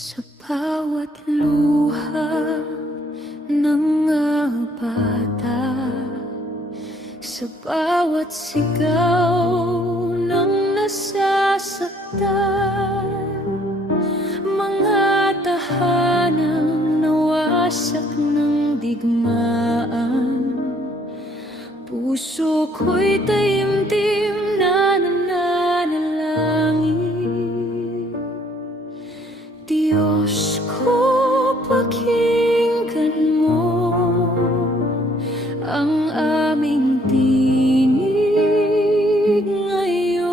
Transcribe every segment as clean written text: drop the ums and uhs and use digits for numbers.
Sa bawat luha ng mga bata, sa bawat sigaw ng nasasaktan, mga tahanang nawasak ng digmaan, puso ko'y taimtim na nananalangin. Diyos ko, pakinggan mo ang aming tinig ngayon.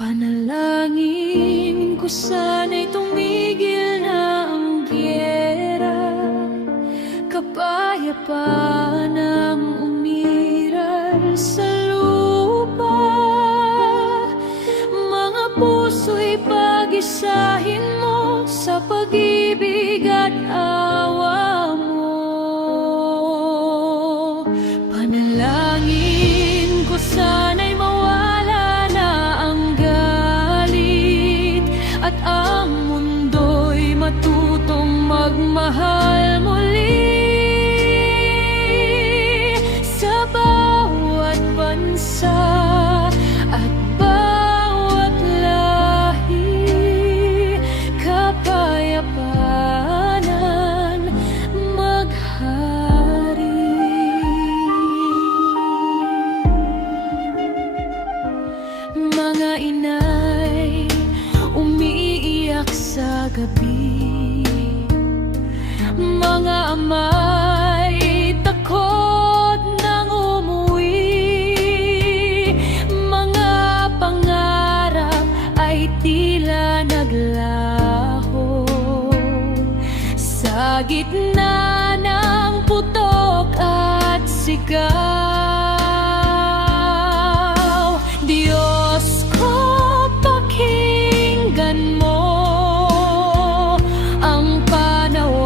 Panalangin ko sana'y tumigil na ang giyera, kapayapaan ang umiral sa lupa. Mga puso'y pag-isahin mo sa pag-ibig at awa mo. Panalangin ko sana'y mawala na ang galit at ang mundo'y matutong magmahal muli. Sa bawat bansa at bawat lahi, kapayapanan maghari. Mga inay umiiyak sa gabi, mga amay takot nang umuwi, mga pangarap ay tila naglaho sa gitna ng putok at sigaw. Diyos ko, pakinggan mo ang panawagan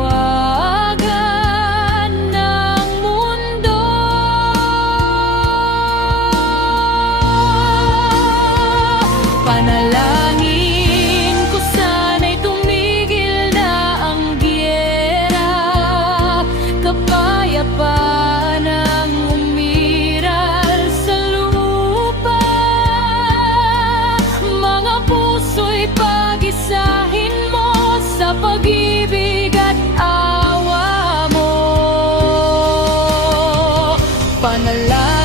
ng mundo. Panalangin ko sana'y tumigil na ang giyera, kapayapaan ang umiral sa lupa. Mga puso'y pag-isahin mo sa pag-ibig at awa mo. Panalangin